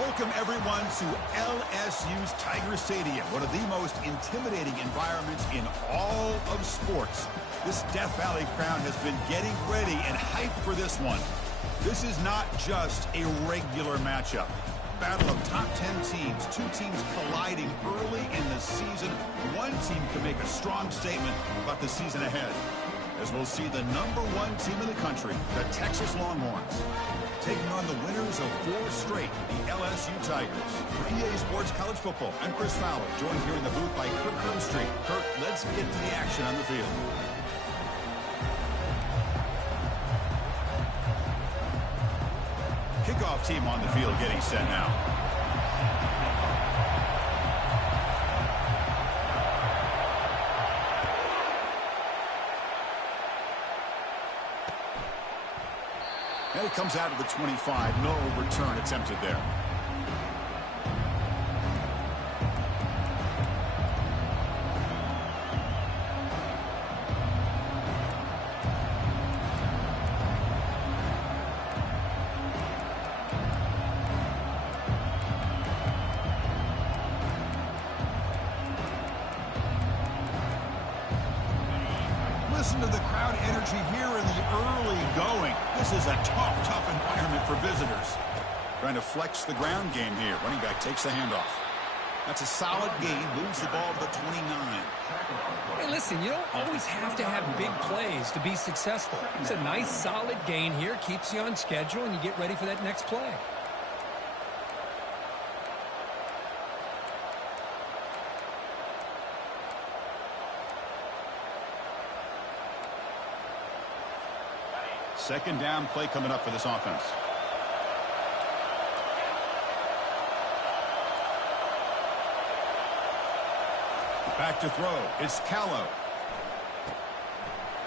Welcome, everyone, to LSU's Tiger Stadium, one of the most intimidating environments in all of sports. This Death Valley crowd has been getting ready and hyped for this one. This is not just a regular matchup. Battle of top 10 teams, two teams colliding early in the season. One team can make a strong statement about the season ahead, as we'll see the #1 team in the country, the Texas Longhorns, taking on the winners of 4 straight, the LSU Tigers. For EA Sports College Football, I'm Chris Fowler, joined here in the booth by Kirk Herbstreit. Kirk, let's get to the action on the field. Kickoff team on the field getting set now. And it comes out of the 25. No return attempted there. Listen to the crowd energy here in the early going. This is a tough environment for visitors. Trying to flex the ground game here. Running back takes the handoff. That's a solid gain. Moves the ball to the 29. Hey, listen, you don't always have to have big plays to be successful. It's a nice, solid gain here. Keeps you on schedule, and you get ready for that next play. Second down play coming up for this offense. Back to throw. It's Callow.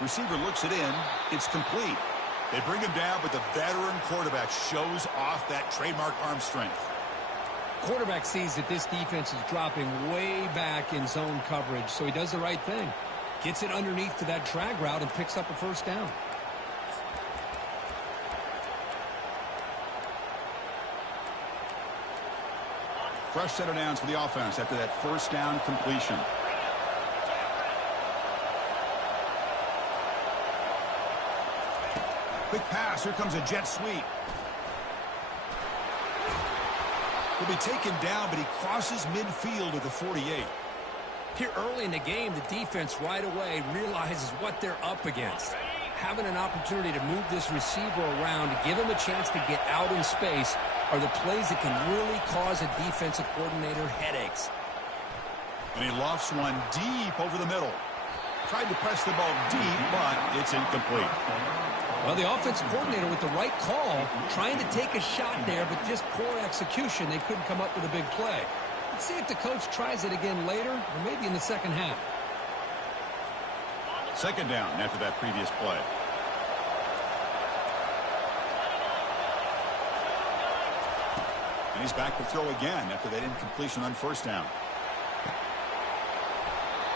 Receiver looks it in. It's complete. They bring him down, but the veteran quarterback shows off that trademark arm strength. Quarterback sees that this defense is dropping way back in zone coverage, so he does the right thing. Gets it underneath to that drag route and picks up a first down. Fresh set of downs for the offense after that first down completion. Quick pass. Here comes a jet sweep. He'll be taken down, but he crosses midfield at the 48. Here early in the game, the defense right away realizes what they're up against. Having an opportunity to move this receiver around to give him a chance to get out in space are the plays that can really cause a defensive coordinator headaches. And he lofts one deep over the middle. Tried to press the ball deep, but it's incomplete. Well, the offensive coordinator with the right call, trying to take a shot there, but just poor execution. They couldn't come up with a big play. Let's see if the coach tries it again later, or maybe in the second half. Second down after that previous play. And he's back to throw again after that incompletion on first down.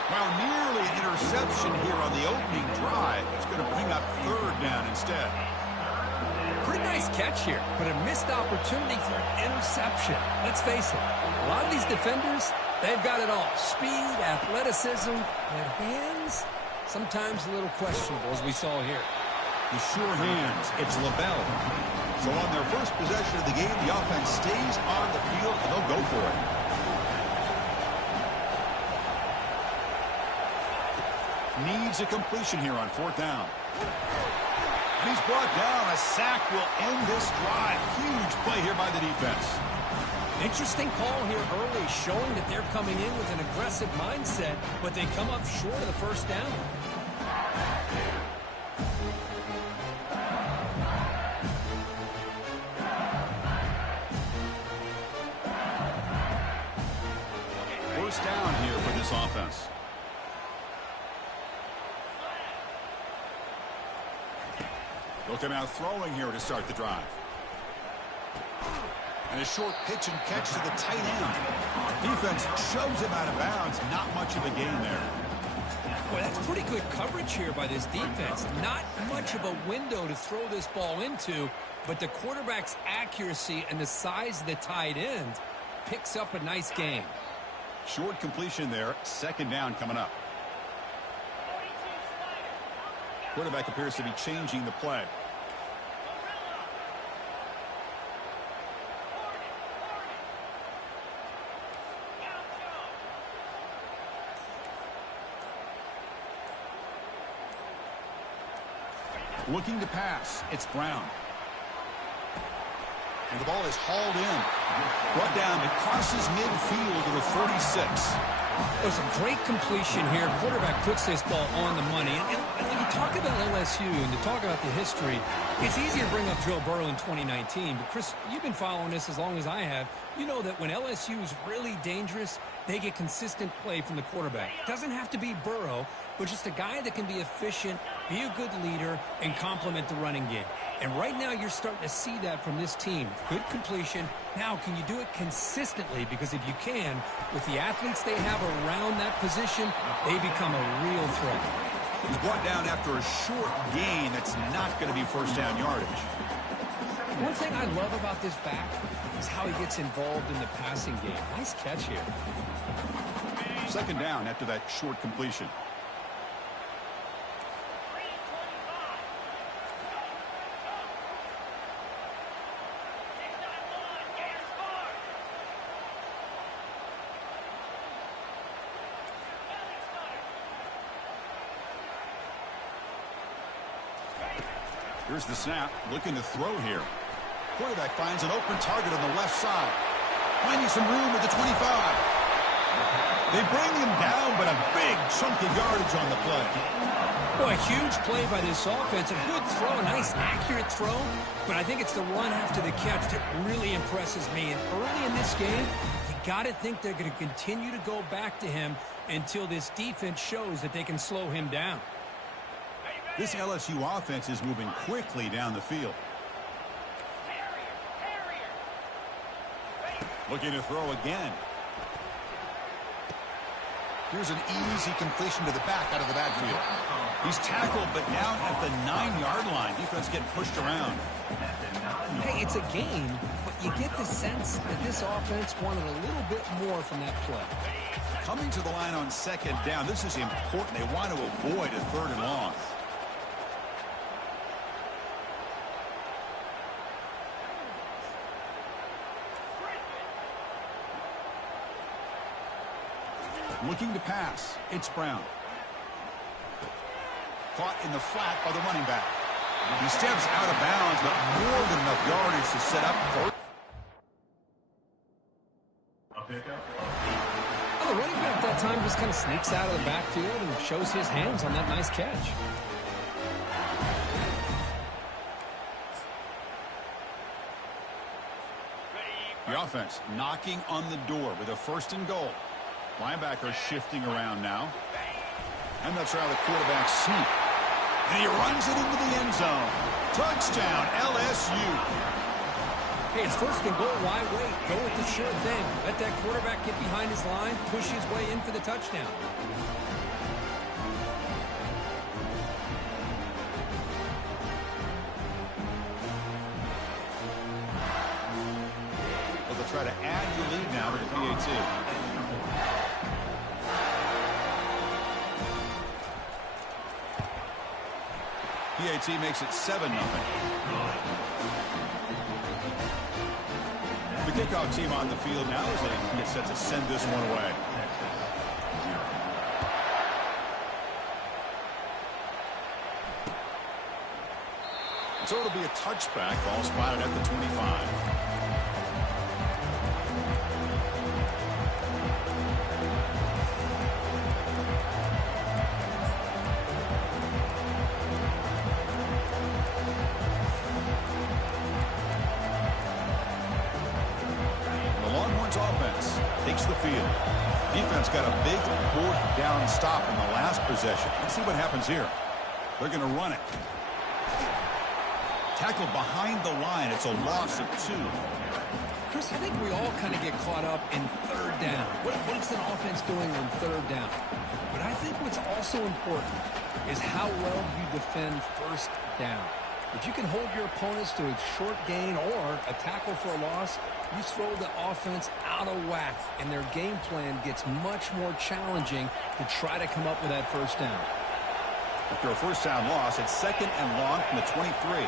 Well, nearly an interception here on the opening drive. It's going to bring up third down instead. Pretty nice catch here, but a missed opportunity for an interception. Let's face it, a lot of these defenders, they've got it all. Speed, athleticism, and hands, sometimes a little questionable, as we saw here. The sure hands, it's LaBelle. So on their first possession of the game, the offense stays on the field, and they'll go for it. Needs a completion here on fourth down. And he's brought down. A sack will end this drive. Huge play here by the defense. Interesting call here early, showing that they're coming in with an aggressive mindset, but they come up short of the first down. First down here for this offense. Look him out throwing here to start the drive. And a short pitch and catch to the tight end. Defense shoves him out of bounds. Not much of a gain there. Boy, that's pretty good coverage here by this defense. Not much of a window to throw this ball into, but the quarterback's accuracy and the size of the tight end picks up a nice game. Short completion there. Second down coming up. Quarterback appears to be changing the play. Looking to pass. It's Brown. And the ball is hauled in. Brought down to crosses midfield to the 46. There's a great completion here. Quarterback puts this ball on the money. And when you talk about LSU and to talk about the history, it's easy to bring up Joe Burrow in 2019. But, Chris, you've been following this as long as I have. You know that when LSU is really dangerous, they get consistent play from the quarterback. It doesn't have to be Burrow, but just a guy that can be efficient, be a good leader, and complement the running game. And right now you're starting to see that from this team. Good completion. Now, can you do it consistently? Because if you can, with the athletes they have around that position, they become a real threat. He's brought down after a short gain that's not going to be first down yardage. One thing I love about this back is how he gets involved in the passing game. Nice catch here. Second down after that short completion. Here's the snap, looking to throw here. Quarterback finds an open target on the left side. Finding some room at the 25. They bring him down, but a big chunk of yardage on the play. Boy, a huge play by this offense. A good throw, a nice accurate throw. But I think it's the run after the catch that really impresses me. And early in this game, you got to think they're going to continue to go back to him until this defense shows that they can slow him down. This LSU offense is moving quickly down the field. Looking to throw again. Here's an easy completion to the back out of the backfield. He's tackled, but down at the 9-yard line. Defense getting pushed around. Hey, it's a game, but you get the sense that this offense wanted a little bit more from that play. Coming to the line on second down, this is important. They want to avoid a third and long. Looking to pass. It's Brown. Caught in the flat by the running back. He steps out of bounds, but more than enough yardage to set up for. Well, the running back that time just kind of sneaks out of the backfield and shows his hands on that nice catch. The offense knocking on the door with a first and goal. Linebacker shifting around now. And that's how the quarterback sneak. And he runs it into the end zone. Touchdown, LSU. Hey, it's first and goal. Why wait? Go with the sure thing. Let that quarterback get behind his line, push his way in for the touchdown. Well, they'll try to add the lead now with the PAT. PAT makes it 7-0. The kickoff team on the field now as they get set to send this one away. So it'll be a touchback, ball spotted at the 25. Offense takes the field. Defense got a big fourth down stop in the last possession. Let's see what happens here. They're going to run it. Tackled behind the line. It's a loss of 2. Chris, I think we all kind of get caught up in third down. What's an offense doing on third down? But I think what's also important is how well you defend first down. If you can hold your opponents to a short gain or a tackle for a loss, you throw the offense out of whack, and their game plan gets much more challenging to try to come up with that first down. After a first down loss, it's 2nd and long from the 23.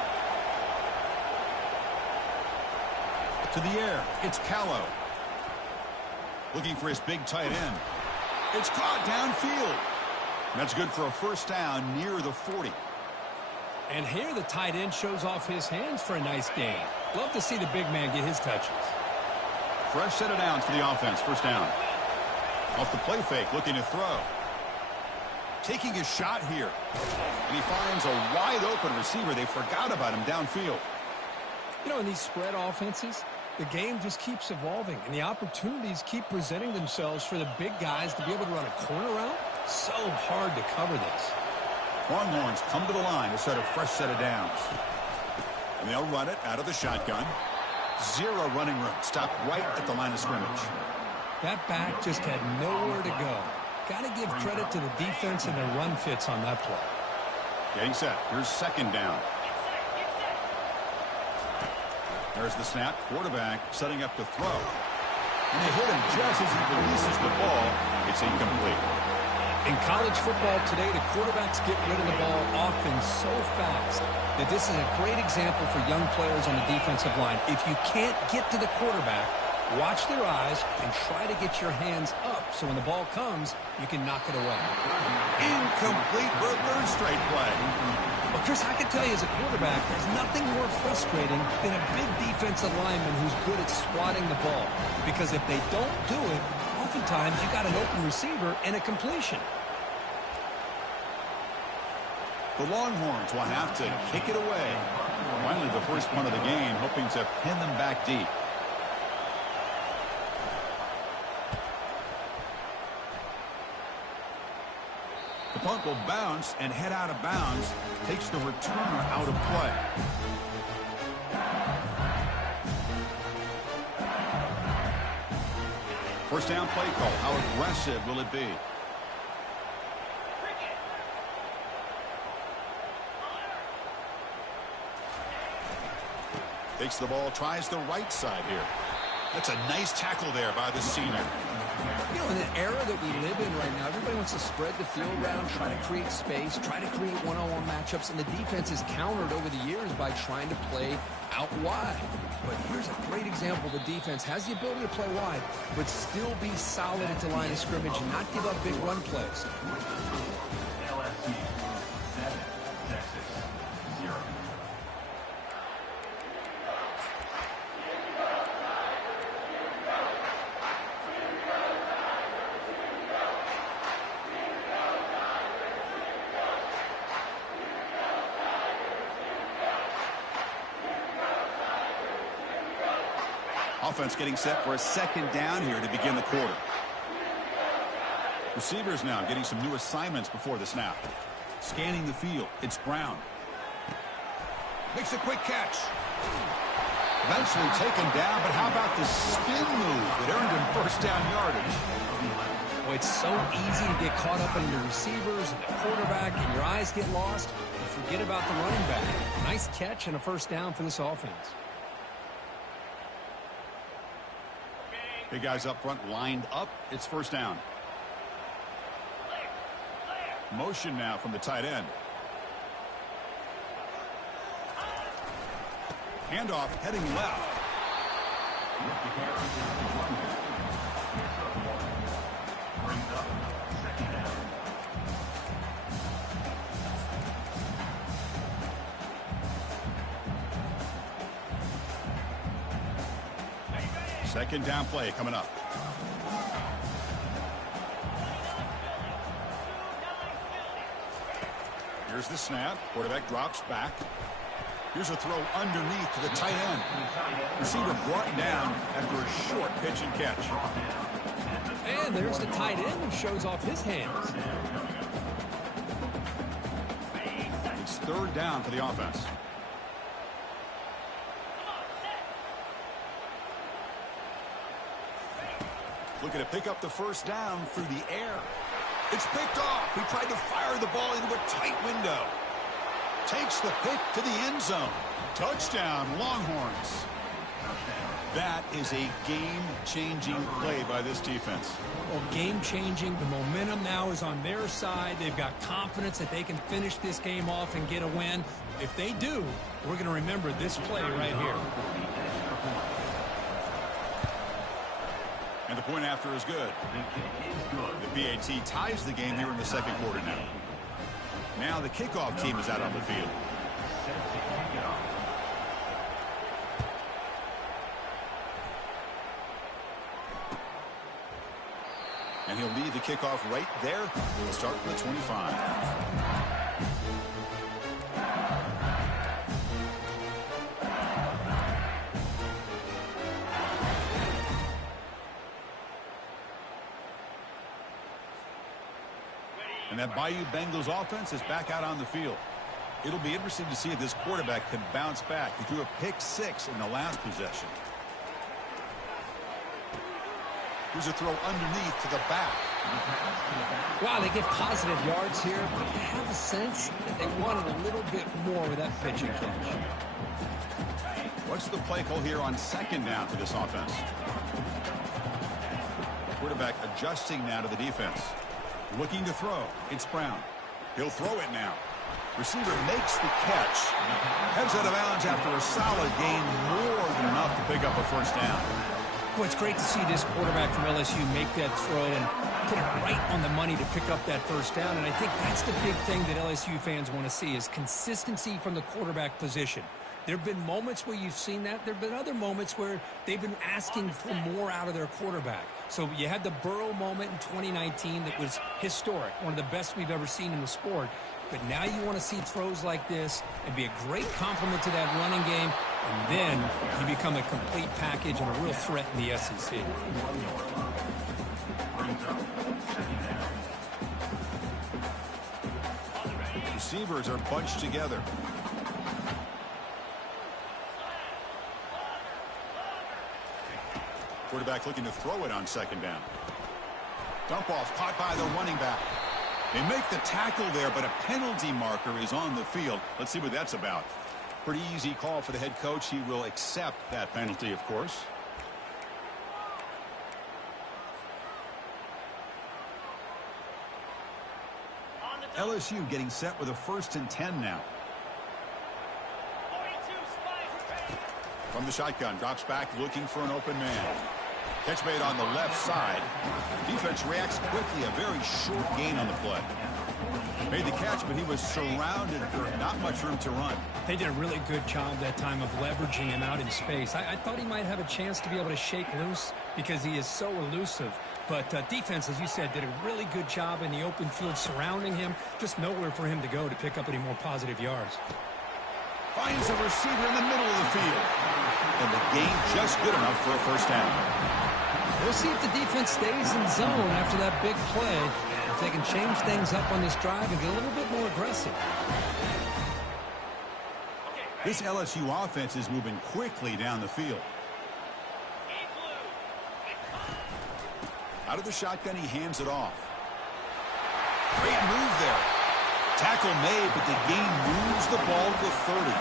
To the air, it's Callow. Looking for his big tight end. It's caught downfield. That's good for a first down near the 40. And here the tight end shows off his hands for a nice gain. Love to see the big man get his touches. Fresh set of downs for the offense. First down. Off the play fake, looking to throw. Taking a shot here. And he finds a wide open receiver. They forgot about him downfield. You know, in these spread offenses, the game just keeps evolving, and the opportunities keep presenting themselves for the big guys to be able to run a corner route. So hard to cover this. Longhorns come to the line to set a fresh set of downs. And they'll run it out of the shotgun. Zero running room. Stopped right at the line of scrimmage. That back just had nowhere to go. Got to give credit to the defense and their run fits on that play. Getting set. Here's 2nd down. There's the snap. Quarterback setting up to throw. And they hit him just as he releases the ball. It's incomplete. In college football today, the quarterbacks get rid of the ball often so fast that this is a great example for young players on the defensive line. If you can't get to the quarterback, watch their eyes and try to get your hands up so when the ball comes, you can knock it away. Incomplete for a 3rd straight play. Well, Chris, I can tell you as a quarterback, there's nothing more frustrating than a big defensive lineman who's good at swatting the ball. Because if they don't do it, oftentimes you got an open receiver and a completion. The Longhorns will have to kick it away. Finally, the first punt of the game, hoping to pin them back deep. The punt will bounce and head out of bounds. Takes the returner out of play. First down play call. How aggressive will it be? Takes the ball, tries the right side here. That's a nice tackle there by the senior. You know, in an era that we live in right now, everybody wants to spread the field around, try to create space, try to create one-on-one matchups, and the defense is countered over the years by trying to play out wide. But here's a great example. The defense has the ability to play wide, but still be solid at the line of scrimmage and not give up big run plays. LSU 7, Texas 0. Offense getting set for a 2nd down here to begin the quarter. Receivers now getting some new assignments before the snap. Scanning the field. It's Brown. Makes a quick catch. Eventually taken down, but how about the spin move that earned him first down yardage? Boy, it's so easy to get caught up in your receivers and the quarterback, and your eyes get lost. You forget about the running back. Nice catch and a first down for this offense. Big guys up front lined up. It's first down. Motion now from the tight end. Handoff heading left. Brings up 2nd down. Second down play coming up. Here's the snap. Quarterback drops back. Here's a throw underneath to the tight end. Receiver brought down after a short pitch and catch. And there's the tight end who shows off his hands. It's 3rd down for the offense. Looking to pick up the first down through the air. It's picked off. He tried to fire the ball into a tight window. Takes the pick to the end zone. Touchdown, Longhorns. That is a game-changing play by this defense. Well, game-changing. The momentum now is on their side. They've got confidence that they can finish this game off and get a win. If they do, we're going to remember this play right here. And the point after is good. The PAT ties the game here in the second quarter now. Now the kickoff team is out on the field. And he'll lead the kickoff right there. We'll start with the 25. And that Bayou Bengals offense is back out on the field. It'll be interesting to see if this quarterback can bounce back. He threw a pick-6 in the last possession. Here's a throw underneath to the back. Wow, they get positive yards here, but I have a sense that they wanted a little bit more with that pitch and catch. What's the play call here on second down for this offense? Quarterback adjusting now to the defense. Looking to throw. It's Brown. He'll throw it now. Receiver makes the catch. Heads out of bounds after a solid gain, more than enough to pick up a first down. Well, it's great to see this quarterback from LSU make that throw and put it right on the money to pick up that first down. And I think that's the big thing that LSU fans want to see is consistency from the quarterback position. There have been moments where you've seen that. There have been other moments where they've been asking for more out of their quarterback. So you had the Burrow moment in 2019 that was historic, one of the best we've ever seen in the sport. But now you want to see throws like this and be a great complement to that running game, and then you become a complete package and a real threat in the SEC. Receivers are bunched together. Quarterback looking to throw it on second down. Dump off caught by the running back. They make the tackle there, but a penalty marker is on the field. Let's see what that's about. Pretty easy call for the head coach. He will accept that penalty, of course. LSU getting set with a 1st and 10 now. From the shotgun, drops back looking for an open man. Catch made on the left side. Defense reacts quickly. A very short gain on the play. Made the catch, but he was surrounded. Not much room to run. They did a really good job that time of leveraging him out in space. I thought he might have a chance to be able to shake loose because he is so elusive. But defense, as you said, did a really good job in the open field surrounding him. Just nowhere for him to go to pick up any more positive yards. Finds a receiver in the middle of the field. And the gain just good enough for a first down. We'll see if the defense stays in zone after that big play. If they can change things up on this drive and get a little bit more aggressive. This LSU offense is moving quickly down the field. Out of the shotgun, he hands it off. Great move there. Tackle made, but the gain moves the ball to 30.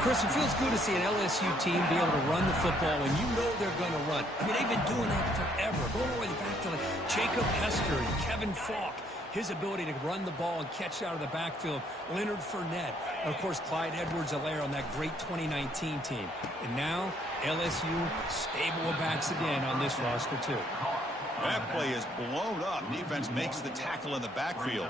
Chris, it feels good to see an LSU team be able to run the football when you know they're going to run. I mean, they've been doing that forever. Going all the way back to like Jacob Hester and Kevin Falk. His ability to run the ball and catch out of the backfield. Leonard Fournette. And, of course, Clyde Edwards-Helaire on that great 2019 team. And now, LSU stable of backs again on this roster, too. That play is blown up. Defense makes the tackle in the backfield.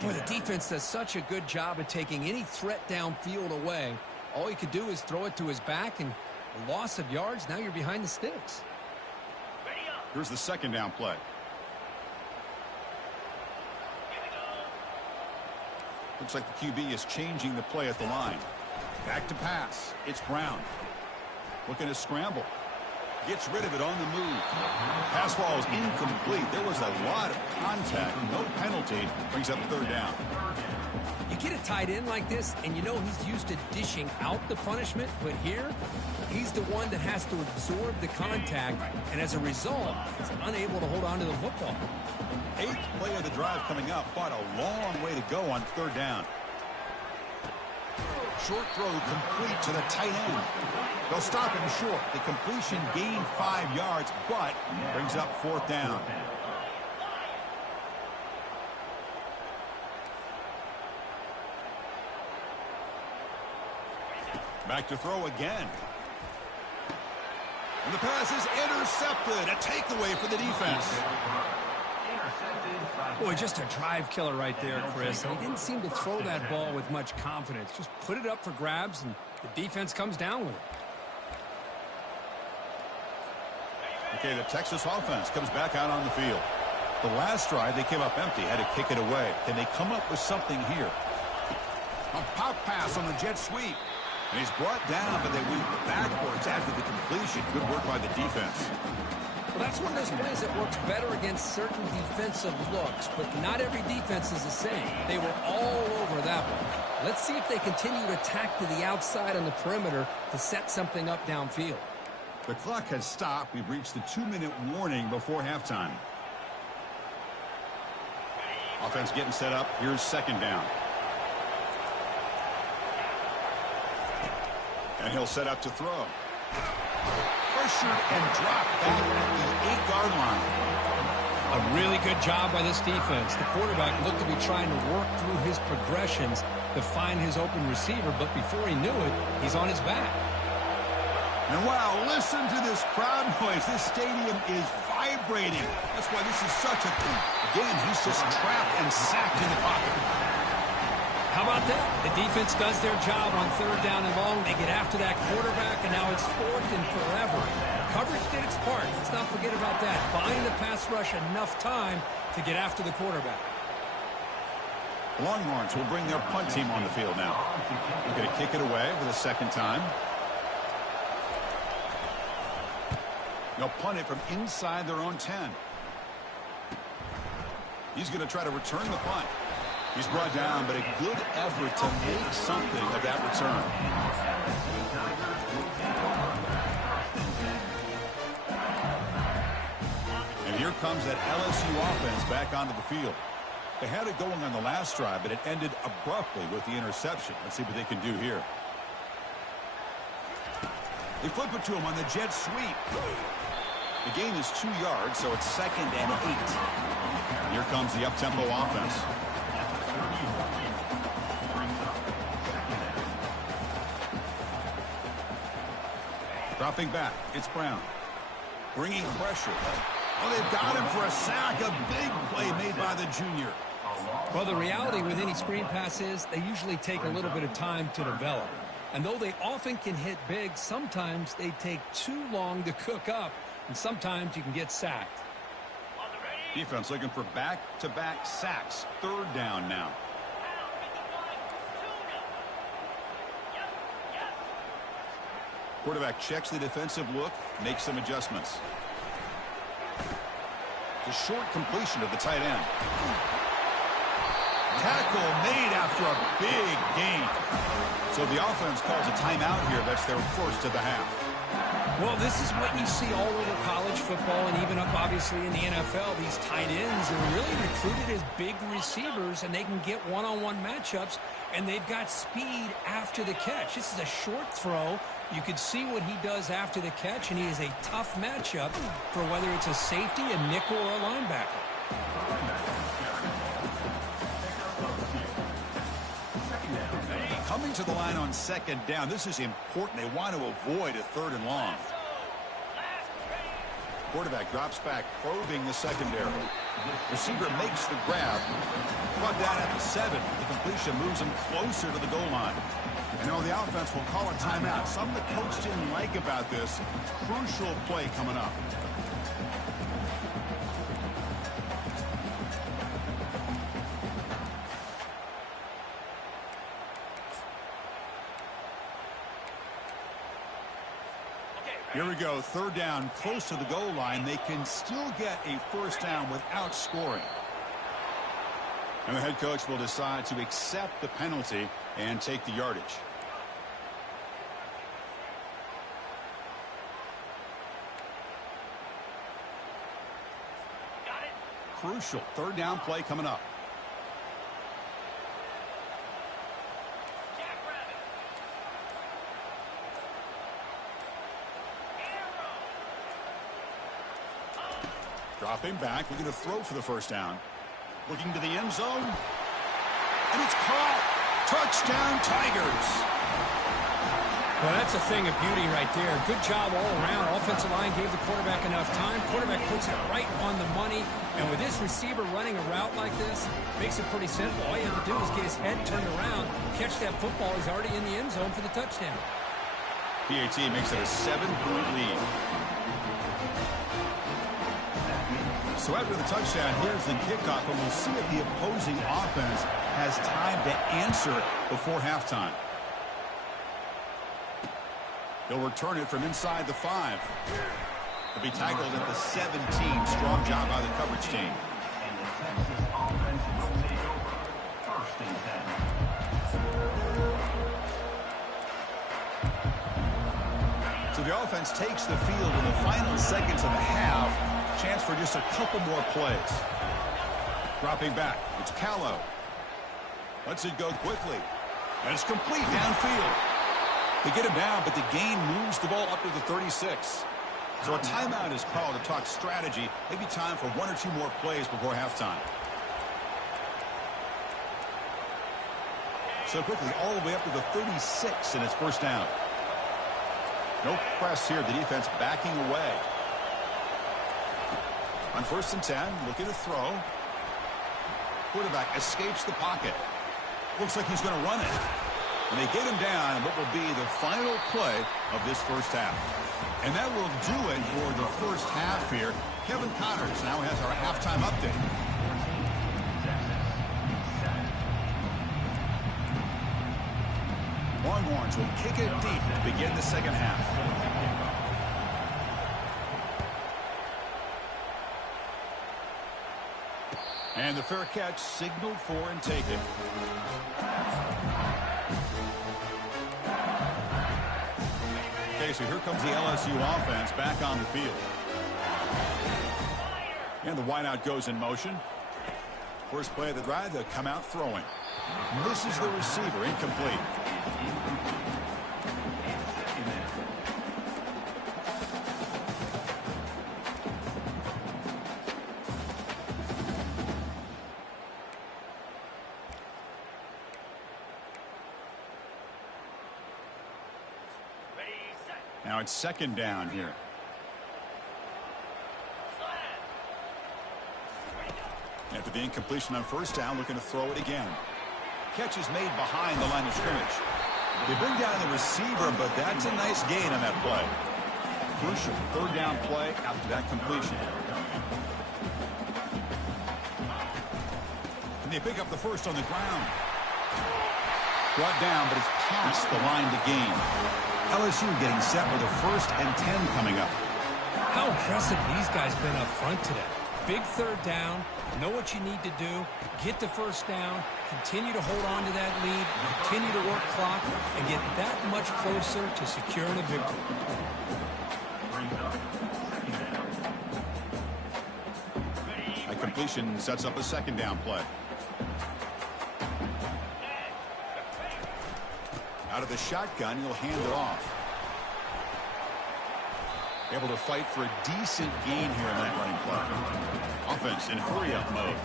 Boy, the defense does such a good job of taking any threat downfield away. All you could do is throw it to his back, and a loss of yards, now you're behind the sticks. Here's the second down play. Looks like the QB is changing the play at the line. Back to pass. It's Brown. Looking to scramble. Gets rid of it on the move. Pass ball is incomplete. There was a lot of contact. No penalty. Brings up third down. You get a tight end like this, and you know he's used to dishing out the punishment, but here, he's the one that has to absorb the contact, and as a result, he's unable to hold on to the football. 8th play of the drive coming up, but a long way to go on third down. Short throw complete to the tight end. They'll stop him short. The completion gained 5 yards, but brings up fourth down. Back to throw again. And the pass is intercepted. A takeaway for the defense. Boy, just a drive killer right there, Chris. He didn't seem to throw that ball with much confidence. Just put it up for grabs, and the defense comes down with it. Okay, the Texas offense comes back out on the field. The last drive, they came up empty, had to kick it away. Can they come up with something here? A pop pass on the jet sweep. And he's brought down, but they went backwards after the completion. Good work by the defense. Well, that's one of those plays that works better against certain defensive looks, but not every defense is the same. They were all over that one. Let's see if they continue to attack to the outside on the perimeter to set something up downfield. The clock has stopped. We've reached the 2-minute warning before halftime. Offense getting set up. Here's second down. And he'll set up to throw. Pressured and dropped back at the 8-yard line. A really good job by this defense. The quarterback looked to be trying to work through his progressions to find his open receiver, but before he knew it, he's on his back. And wow, listen to this crowd noise. This stadium is vibrating. That's why this is such a... Again, he's just trapped and sacked in the pocket. How about that? The defense does their job on third down and long. They get after that quarterback, and now it's fourth and forever. Coverage did its part. Let's not forget about that. Buying the pass rush enough time to get after the quarterback. Longhorns will bring their punt team on the field now. They're going to kick it away for the second time. They'll punt it from inside their own 10. He's going to try to return the punt. He's brought down, but a good effort to make something of that return. And here comes that LSU offense back onto the field. They had it going on the last drive, but it ended abruptly with the interception. Let's see what they can do here. They flip it to him on the jet sweep. The gain is 2 yards, so it's 2nd and 8. Here comes the up-tempo offense. Dropping back, it's Brown. Bringing pressure. Oh, they've got him for a sack. A big play made by the junior. Well, the reality with any screen pass is they usually take a little bit of time to develop. And though they often can hit big, sometimes they take too long to cook up, and sometimes you can get sacked. Defense looking for back-to-back sacks. Third down now. Quarterback checks the defensive look, makes some adjustments. The short completion of the tight end. Tackle made after a big gain. So the offense calls a timeout here. That's their first of the half. Well, this is what you see all over college football and even up, obviously, in the NFL. These tight ends are really recruited as big receivers, and they can get one-on-one matchups, and they've got speed after the catch. This is a short throw. You could see what he does after the catch, and he is a tough matchup for whether it's a safety, a nickel, or a linebacker. Coming to the line on second down. This is important. They want to avoid a third and long. Quarterback drops back, probing the secondary. Receiver makes the grab. Brought down at the 7. The completion moves him closer to the goal line. And now the offense will call a timeout. Something the coach didn't like about this. Crucial play coming up. Here we go, third down, close to the goal line. They can still get a first down without scoring. And the head coach will decide to accept the penalty and take the yardage. Crucial third down play coming up. Dropping back, looking to throw for the first down. Looking to the end zone. And it's caught. Touchdown, Tigers. Well, that's a thing of beauty right there. Good job all around. Offensive line gave the quarterback enough time. Quarterback puts it right on the money. And with this receiver running a route like this, makes it pretty simple. All you have to do is get his head turned around, catch that football. He's already in the end zone for the touchdown. PAT makes it a 7-point lead. So after the touchdown, here's the kickoff, and we'll see if the opposing offense has time to answer before halftime. He'll return it from inside the 5. He'll be tackled at the 17. Strong job by the coverage team. And the Texas offense will take over. First and 10. So the offense takes the field in the final seconds of the half. Chance for just a couple more plays. Dropping back. It's Callow. Lets it go quickly. And it's complete downfield. They get him down, but the gain moves the ball up to the 36. So a timeout is called to talk strategy. Maybe time for 1 or 2 more plays before halftime. So quickly, all the way up to the 36, and it's first down. No press here. The defense backing away. On first and 10, looking to throw. Quarterback escapes the pocket. Looks like he's going to run it. And they get him down in what will be the final play of this first half. And that will do it for the first half here. Kevin Connors now has our halftime update. Longhorns will kick it deep to begin the second half. And the fair catch signaled for and taken. Okay, so here comes the LSU offense back on the field. And the wideout goes in motion. First play of the drive, they'll come out throwing. Misses the receiver, incomplete. Now it's second down here. After the incompletion on first down, looking to throw it again. Catch is made behind the line of scrimmage. They bring down the receiver, but that's a nice gain on that play. Crucial third down play after that completion. And they pick up the first on the ground. Brought down, but it's past the line to gain. LSU getting set with a first and 10 coming up. How impressive these guys been up front today. Big third down, know what you need to do, get the first down, continue to hold on to that lead, continue to work clock, and get that much closer to securing a victory. A completion sets up a second down play. Out of the shotgun, he'll hand it off. Able to fight for a decent gain here in that running play. Offense in hurry-up mode.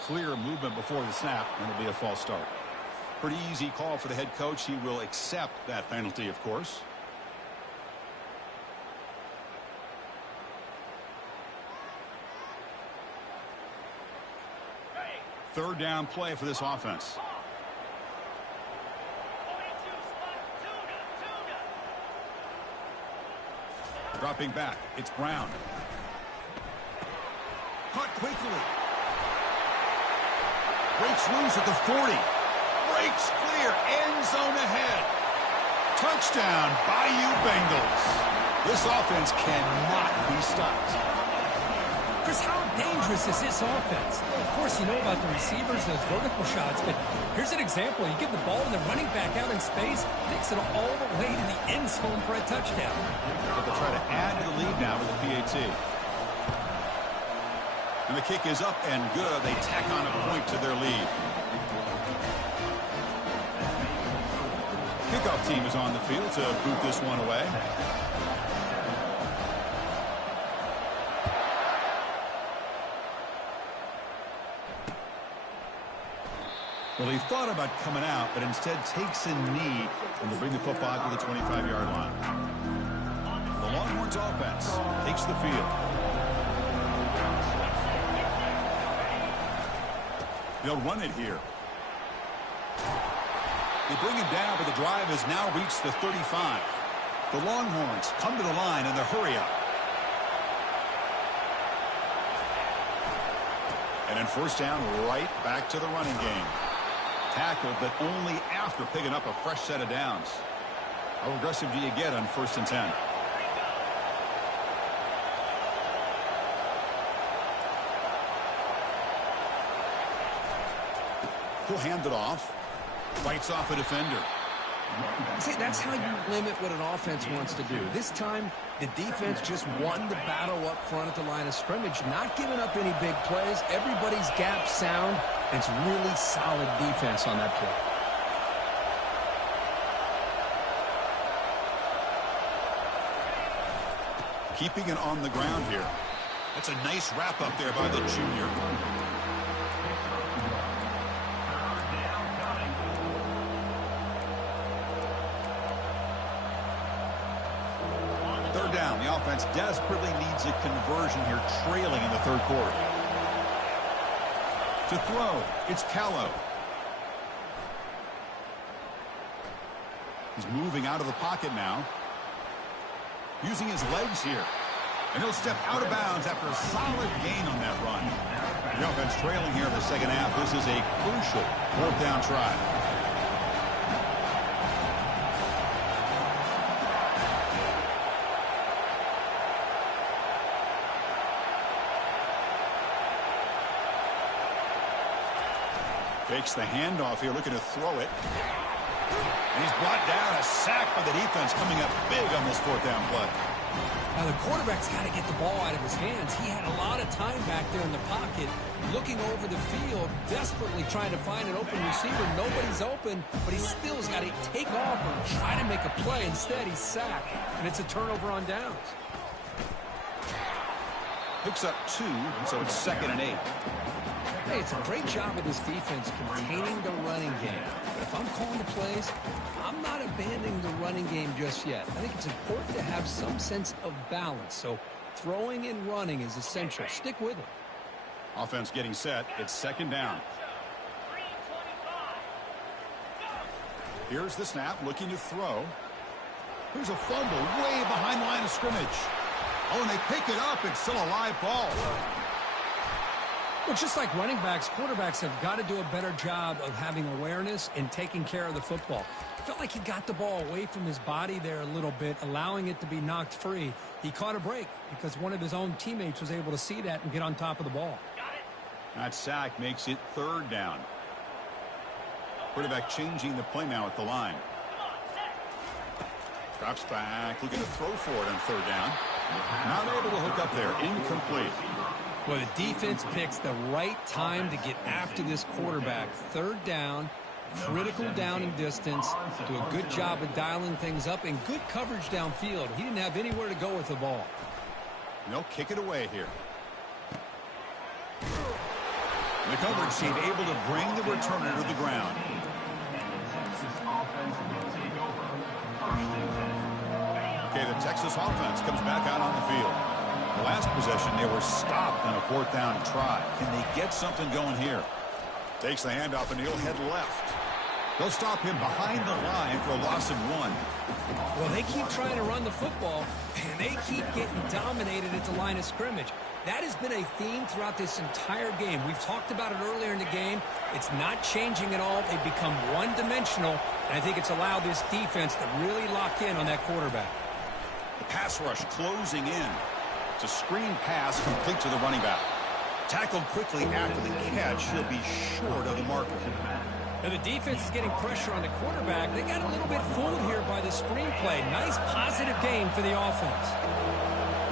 Clear movement before the snap, and it'll be a false start. Pretty easy call for the head coach. He will accept that penalty, of course. Third down play for this offense. Dropping back, it's Brown. Caught quickly. Breaks loose at the 40. Breaks clear. End zone ahead. Touchdown, Bayou Bengals. This offense cannot be stopped. Chris, how dangerous is this offense? Well, of course, you know about the receivers, those vertical shots, but here's an example. You give the ball and the running back out in space, takes it all the way to the end zone for a touchdown. But they'll try to add to the lead now with the PAT. And the kick is up and good. They tack on a point to their lead. Kickoff team is on the field to boot this one away. Well, he thought about coming out, but instead takes a knee and will bring the football to the 25-yard line. The Longhorns offense takes the field. They'll run it here. They bring him down, but the drive has now reached the 35. The Longhorns come to the line in the hurry-up. And then first down, right back to the running game. Tackled, but only after picking up a fresh set of downs. How aggressive do you get on 1st and 10? He'll hand it off. Fights off a defender. See, that's how you limit what an offense wants to do. This time, the defense just won the battle up front at the line of scrimmage, not giving up any big plays. Everybody's gap sound. It's really solid defense on that play. Keeping it on the ground here. That's a nice wrap up there by the junior. Third down. The offense desperately needs a conversion here, trailing in the third quarter. To throw, it's Callow. He's moving out of the pocket now. Using his legs here. And he'll step out of bounds after a solid gain on that run. The offense trailing here in the second half. This is a crucial 4th down try. Fakes the handoff here, looking to throw it. And he's brought down, a sack by the defense coming up big on this 4th down play. Now, the quarterback's got to get the ball out of his hands. He had a lot of time back there in the pocket, looking over the field, desperately trying to find an open receiver. Nobody's open, but he still has got to take off or try to make a play. Instead, he's sacked, and it's a turnover on downs. Picks up 2, so it's 2nd and 8. Hey, it's a great job of this defense containing the running game. But if I'm calling the plays, I'm not abandoning the running game just yet. I think it's important to have some sense of balance. So throwing and running is essential. Stick with it. Offense getting set. It's 2nd down. Here's the snap, looking to throw. Here's a fumble way behind the line of scrimmage. Oh, and they pick it up. It's still a live ball. Well, just like running backs, quarterbacks have got to do a better job of having awareness and taking care of the football. I felt like he got the ball away from his body there a little bit, allowing it to be knocked free. He caught a break because one of his own teammates was able to see that and get on top of the ball. That sack makes it 3rd down. Quarterback changing the play now at the line. Drops back, looking to throw for it on 3rd down. Not able to hook up there. Incomplete. Well, the defense picks the right time to get after this quarterback. 3rd down, critical downing distance. Do a good job of dialing things up and good coverage downfield. He didn't have anywhere to go with the ball. They'll kick it away here. The coverage team able to bring the returner to the ground. Okay, the Texas offense comes back out on the field. The last possession, they were stopped on a 4th down try. Can they get something going here? Takes the handoff, and he'll head left. They'll stop him behind the line for a loss of 1. Well, they keep trying to run the football, and they keep getting dominated at the line of scrimmage. That has been a theme throughout this entire game. We've talked about it earlier in the game. It's not changing at all. They've become one-dimensional, and I think it's allowed this defense to really lock in on that quarterback. The pass rush closing in. It's a screen pass complete to the running back. Tackled quickly after the catch. He'll be short of the marker. Now the defense is getting pressure on the quarterback. They got a little bit fooled here by the screenplay. Nice positive game for the offense.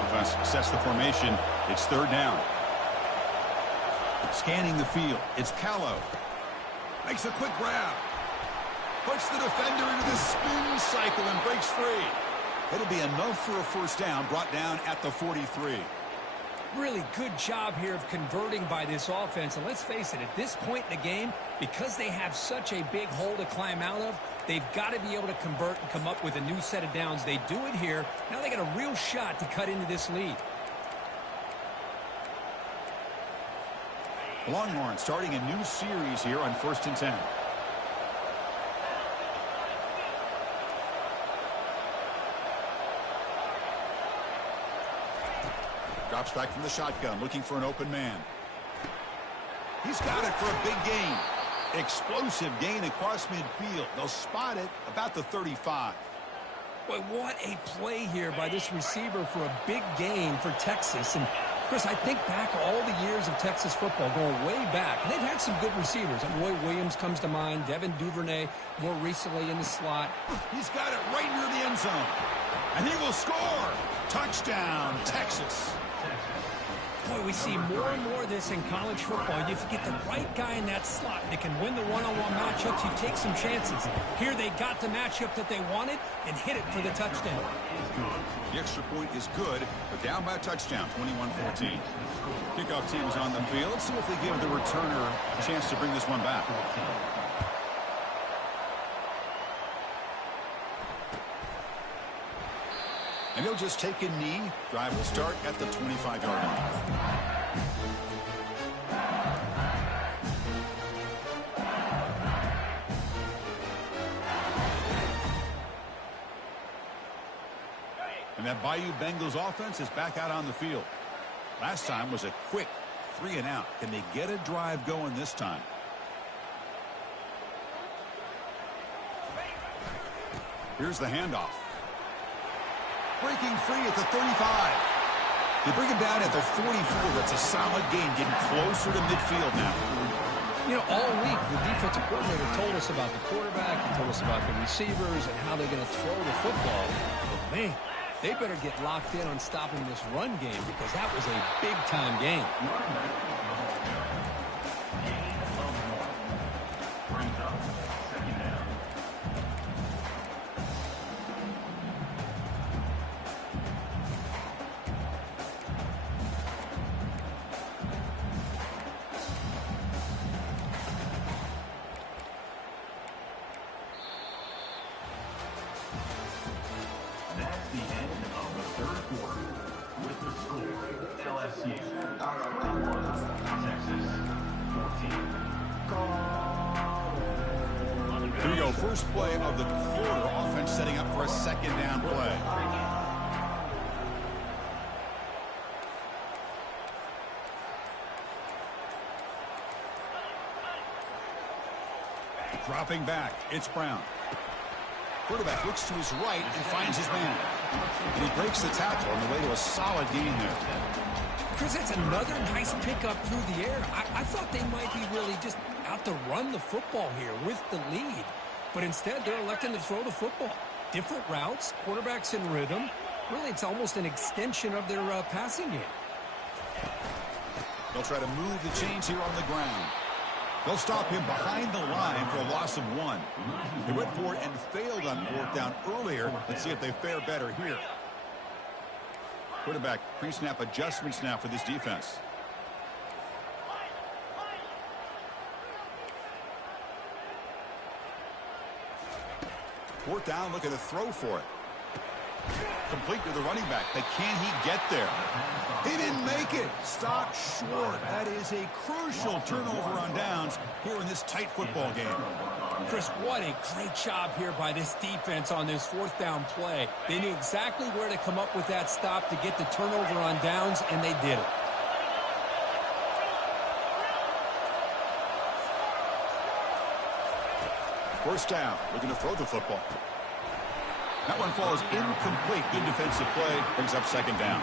Offense sets the formation. It's 3rd down. Scanning the field. It's Callow. Makes a quick grab. Puts the defender into the spin cycle and breaks free. It'll be enough for a 1st down, brought down at the 43. Really good job here of converting by this offense. And let's face it, at this point in the game, because they have such a big hole to climb out of, they've got to be able to convert and come up with a new set of downs. They do it here. Now they got a real shot to cut into this lead. Longhorn starting a new series here on 1st and 10. Drops back from the shotgun, looking for an open man. He's got it for a big gain. Explosive gain across midfield. They'll spot it about the 35. Boy, what a play here by this receiver for a big gain for Texas. And, Chris, I think back all the years of Texas football, going way back. And they've had some good receivers. Roy Williams comes to mind, Devin Duvernay more recently in the slot. He's got it right near the end zone. And he will score. Touchdown, Texas. Boy, we see more and more of this in college football. If you get the right guy in that slot that can win the one-on-one matchups, you take some chances. Here they got the matchup that they wanted and hit it for the touchdown. The extra point is good, but down by a touchdown, 21-14. Kickoff team is on the field. Let's see if they give the returner a chance to bring this one back. And he'll just take a knee. Drive will start at the 25-yard line. And that Bayou Bengals offense is back out on the field. Last time was a quick 3-and-out. Can they get a drive going this time? Here's the handoff. Breaking free at the 35. They bring him down at the 44. That's a solid gain, getting closer to midfield now. You know, all week the defensive coordinator told us about the quarterback. He told us about the receivers and how they're going to throw the football. But, man, they better get locked in on stopping this run game because that was a big-time game. Here we go, first play of the quarter. Offense setting up for a 2nd down play. Dropping back, it's Brown. Quarterback looks to his right and finds his man. And he breaks the tackle on the way to a solid gain there. Chris, that's another nice pickup through the air. I thought they might be really just out to run the football here with the lead. But instead, they're electing to throw the football. Different routes, quarterbacks in rhythm. Really, it's almost an extension of their passing game. They'll try to move the chains here on the ground. They'll stop him behind the line for a loss of 1. They went for it and failed on 4th down earlier. Let's see if they fare better here. Quarterback pre-snap adjustments now for this defense. Fourth down, looking to throw for it. Complete to the running back. But can he get there? He didn't make it. Stop short. That is a crucial turnover on downs here in this tight football game. Chris, what a great job here by this defense on this fourth down play. They knew exactly where to come up with that stop to get the turnover on downs, and they did it. First down, looking to throw the football. That one falls incomplete. Good defensive play. Brings up second down.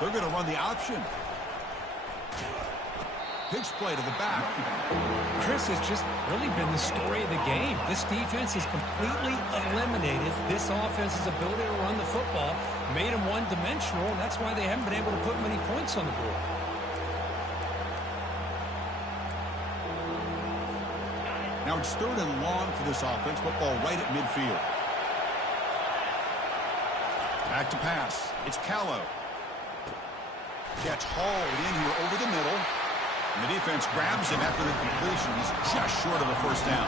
They're going to run the option. Pitch play to the back. Chris has just really been the story of the game. This defense has completely eliminated this offense's ability to run the football, made them one-dimensional, and that's why they haven't been able to put many points on the board. Now it's third and long for this offense. Football right at midfield. Back to pass. It's Callow. Catch hauled in here over the middle. And the defense grabs him after the completion. He's just short of a first down.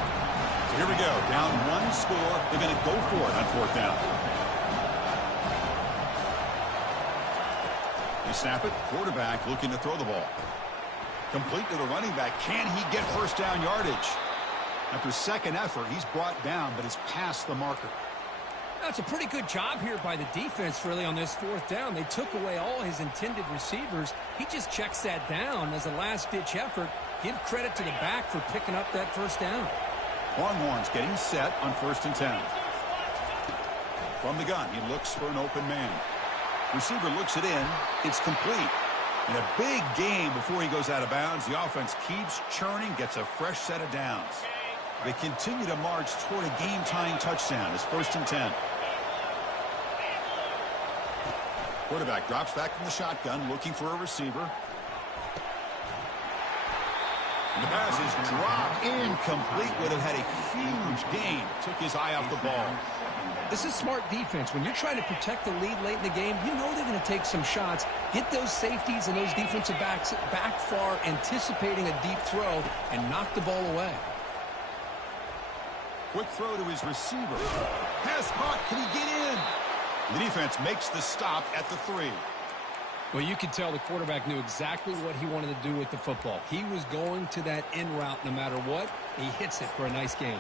So here we go. Down one score. They're going to go for it on fourth down. They snap it. Quarterback looking to throw the ball. Complete to the running back. Can he get first down yardage? After second effort, he's brought down, but is past the marker. That's a pretty good job here by the defense, really, on this fourth down. They took away all his intended receivers. He just checks that down as a last-ditch effort. Give credit to the back for picking up that first down. Longhorns getting set on 1st and 10. From the gun, he looks for an open man. Receiver looks it in. It's complete. In a big game before he goes out of bounds, the offense keeps churning, gets a fresh set of downs. They continue to march toward a game-tying touchdown. It's 1st and 10. Quarterback drops back from the shotgun, looking for a receiver. And the pass is dropped incomplete. Would have had a huge gain. Took his eye off the ball. This is smart defense. When you're trying to protect the lead late in the game, you know they're going to take some shots, get those safeties and those defensive backs back far, anticipating a deep throw, and knock the ball away. Quick throw to his receiver. Pass caught. Can he get in? The defense makes the stop at the 3. Well, you could tell the quarterback knew exactly what he wanted to do with the football. He was going to that in route no matter what. He hits it for a nice gain.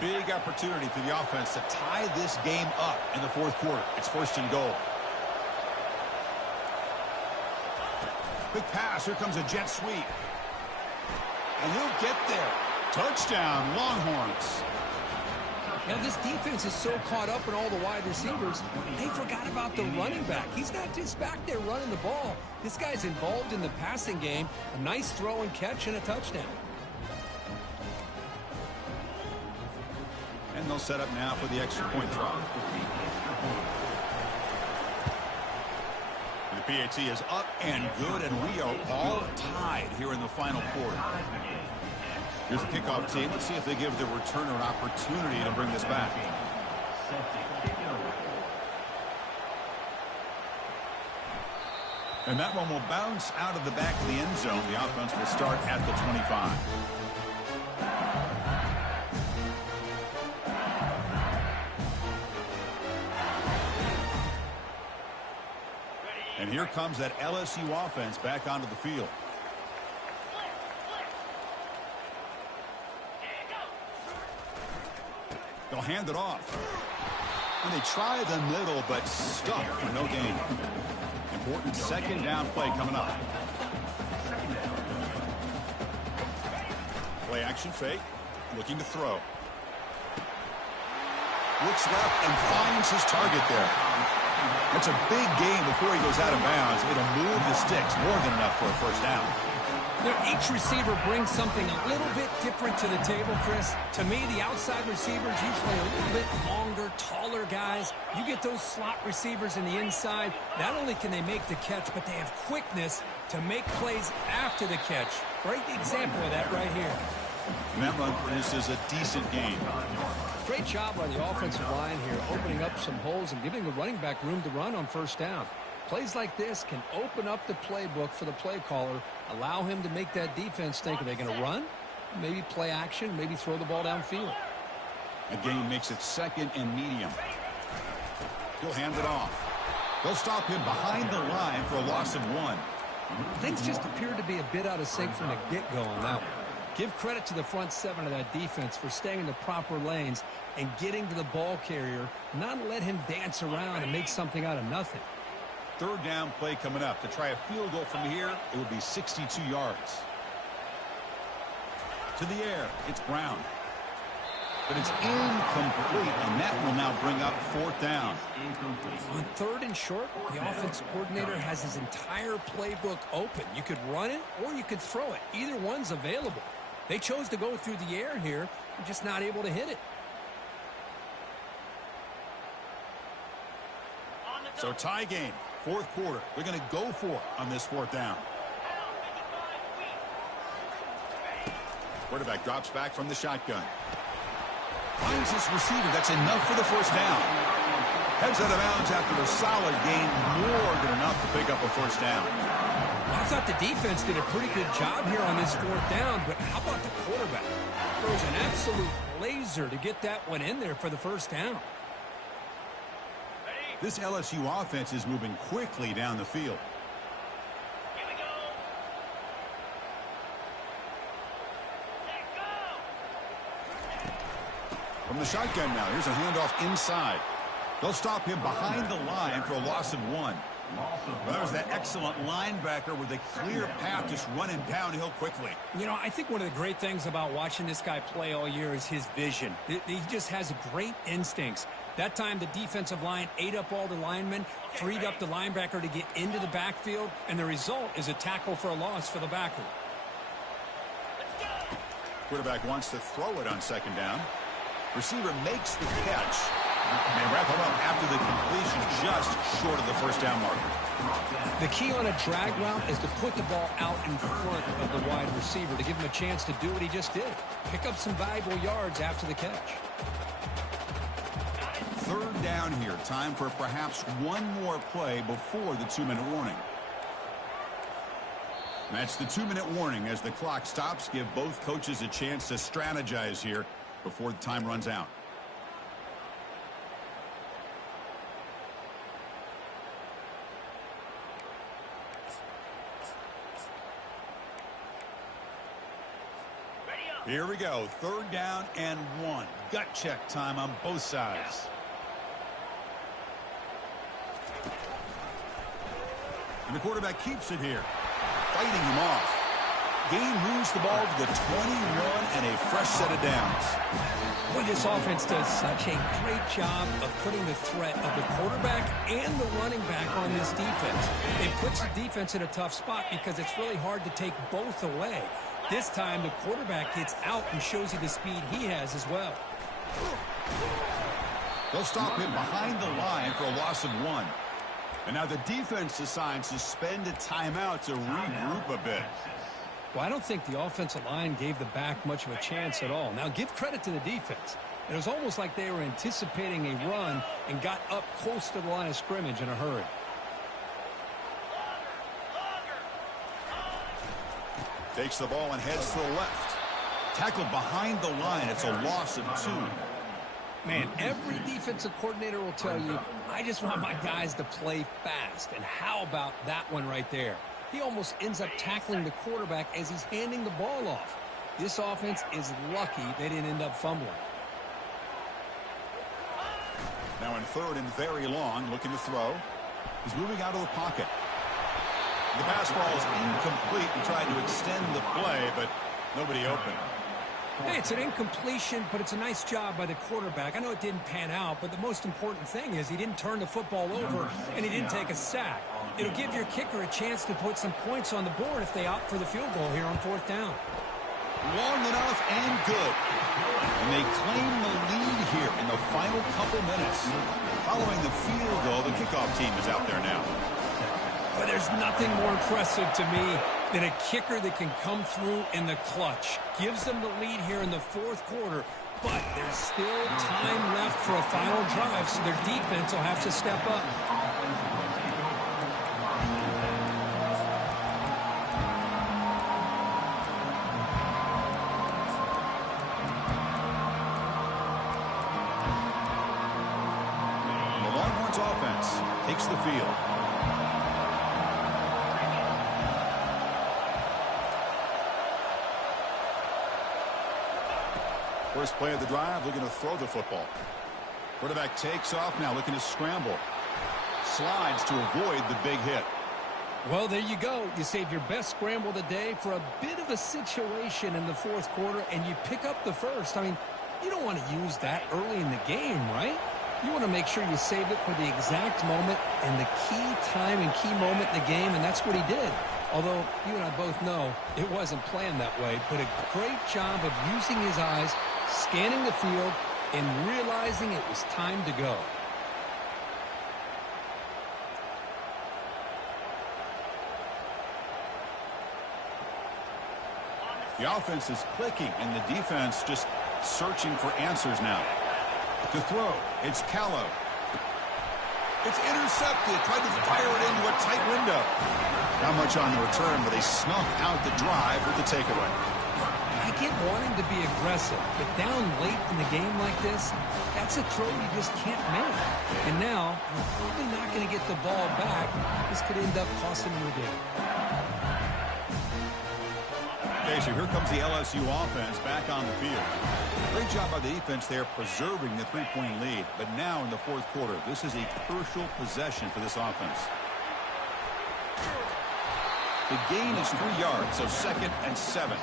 Big opportunity for the offense to tie this game up in the fourth quarter. It's 1st and goal. Big pass. Here comes a jet sweep. And he'll get there. Touchdown, Longhorns. Now, this defense is so caught up in all the wide receivers, they forgot about the running back. He's not just back there running the ball. This guy's involved in the passing game. A nice throw and catch and a touchdown. And they'll set up now for the extra point try. The PAT is up and good, and we are all tied here in the final quarter. Here's the kickoff team. Let's see if they give the returner an opportunity to bring this back. And that one will bounce out of the back of the end zone. The offense will start at the 25. And here comes that LSU offense back onto the field. They'll hand it off. And they try the middle, but stuck for no gain. Important second down play coming up. Play action fake. Looking to throw. Looks left and finds his target there. That's a big game before he goes out of bounds. It'll move the sticks more than enough for a first down. You know, each receiver brings something a little bit different to the table, Chris. To me, the outside receivers usually a little bit longer, taller guys. You get those slot receivers in the inside. Not only can they make the catch, but they have quickness to make plays after the catch. Great example of that right here. And that run produces a decent gain. Great job by the offensive line here, opening up some holes and giving the running back room to run on first down. Plays like this can open up the playbook for the play caller, allow him to make that defense think, are they going to run? Maybe play action, maybe throw the ball downfield. A gain makes it 2nd and medium. He'll hand it off. They'll stop him behind the line for a loss of 1. Things just appeared to be a bit out of sync from the get-go on that one. Give credit to the front 7 of that defense for staying in the proper lanes and getting to the ball carrier, not let him dance around and make something out of nothing. 3rd down play coming up. To try a field goal from here, it would be 62 yards. To the air, it's Brown. But it's incomplete, and that will now bring up 4th down. On 3rd and short, the offense coordinator has his entire playbook open. You could run it or you could throw it. Either one's available. They chose to go through the air here. They're just not able to hit it. So tie game, 4th quarter. They're going to go for it on this 4th down. Quarterback drops back from the shotgun. Finds his receiver. That's enough for the 1st down. Heads out of bounds after a solid gain, more than enough to pick up a 1st down. I thought the defense did a pretty good job here on this 4th down, but how about the quarterback? Throws an absolute laser to get that one in there for the 1st down. This LSU offense is moving quickly down the field. From the shotgun now, here's a handoff inside. They'll stop him behind the line for a loss of 1. Well, that was that excellent linebacker with a clear path just running downhill quickly. You know, I think one of the great things about watching this guy play all year is his vision. He just has great instincts. That time, the defensive line ate up all the linemen, freed up the linebacker to get into the backfield, and the result is a tackle for a loss for the backer. Quarterback wants to throw it on 2nd down. Receiver makes the catch. And they wrap him up after the completion just short of the 1st down marker. The key on a drag route is to put the ball out in front of the wide receiver to give him a chance to do what he just did. Pick up some valuable yards after the catch. 3rd down here. Time for perhaps one more play before the 2-minute warning. That's the 2-minute warning as the clock stops. Give both coaches a chance to strategize here before the time runs out. Here we go. 3rd down and 1. Gut check time on both sides. And the quarterback keeps it here, fighting him off. Gain moves the ball to the 21 and a fresh set of downs. Boy, this offense does such a great job of putting the threat of the quarterback and the running back on this defense. It puts the defense in a tough spot because it's really hard to take both away. This time, the quarterback gets out and shows you the speed he has as well. They'll stop him behind the line for a loss of 1. And now the defense decides to spend a timeout to regroup a bit. Well, I don't think the offensive line gave the back much of a chance at all. Now, give credit to the defense. It was almost like they were anticipating a run and got up close to the line of scrimmage in a hurry. Takes the ball and heads to the left. Tackled behind the line. It's a loss of 2. Man, every defensive coordinator will tell you, I just want my guys to play fast. And how about that one right there? He almost ends up tackling the quarterback as he's handing the ball off. This offense is lucky they didn't end up fumbling. Now in 3rd and very long, looking to throw. He's moving out of the pocket. The pass ball is incomplete and trying to extend the play, but nobody open. Hey, it's an incompletion, but it's a nice job by the quarterback. I know it didn't pan out, but the most important thing is he didn't turn the football over and he didn't take a sack. It'll give your kicker a chance to put some points on the board if they opt for the field goal here on 4th down. Long enough and good. And they claim the lead here in the final couple minutes. Following the field goal, the kickoff team is out there now. But there's nothing more impressive to me Then a kicker that can come through in the clutch. Gives them the lead here in the fourth quarter, but there's still time left for a final drive, so their defense will have to step up. The Longhorns offense takes the field. First play of the drive, looking to throw the football. Quarterback takes off now, looking to scramble. Slides to avoid the big hit. Well, there you go. You save your best scramble of the day for a bit of a situation in the fourth quarter, and you pick up the first. I mean, you don't want to use that early in the game, right? You want to make sure you save it for the exact moment and the key time and key moment in the game, and that's what he did. Although you and I both know it wasn't planned that way, but a great job of using his eyes, scanning the field, and realizing it was time to go. The offense is clicking, and the defense just searching for answers now. To throw, it's Callow. It's intercepted. Tried to fire it into a tight window. Not much on the return, but they snuff out the drive with the takeaway. I get wanting to be aggressive, but down late in the game like this, that's a throw you just can't make. And now, you're probably not going to get the ball back. This could end up costing them the game. Okay, so here comes the LSU offense back on the field. Great job by the defense there preserving the three-point lead. But now in the fourth quarter, this is a crucial possession for this offense. The gain is 3 yards, so 2nd and 7.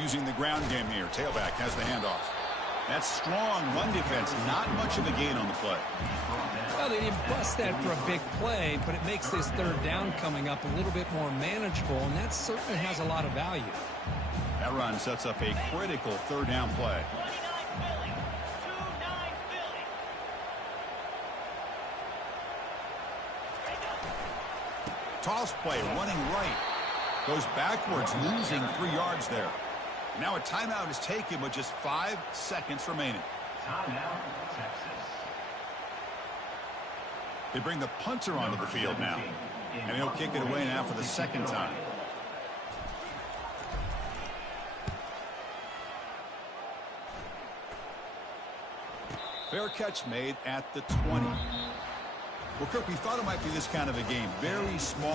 Using the ground game here. Tailback has the handoff. That's strong run defense. Not much of a gain on the play. Well, they didn't bust that for a big play, but it makes this third down coming up a little bit more manageable, and that certainly has a lot of value. That run sets up a critical third down play. Toss play, running right. Goes backwards, losing 3 yards there. Now a timeout is taken with just 5 seconds remaining. Timeout, Texas. They bring the punter onto the field now. And he'll kick it away now for the second time. Fair catch made at the 20. Well, Kirk, we thought it might be this kind of a game. Very small.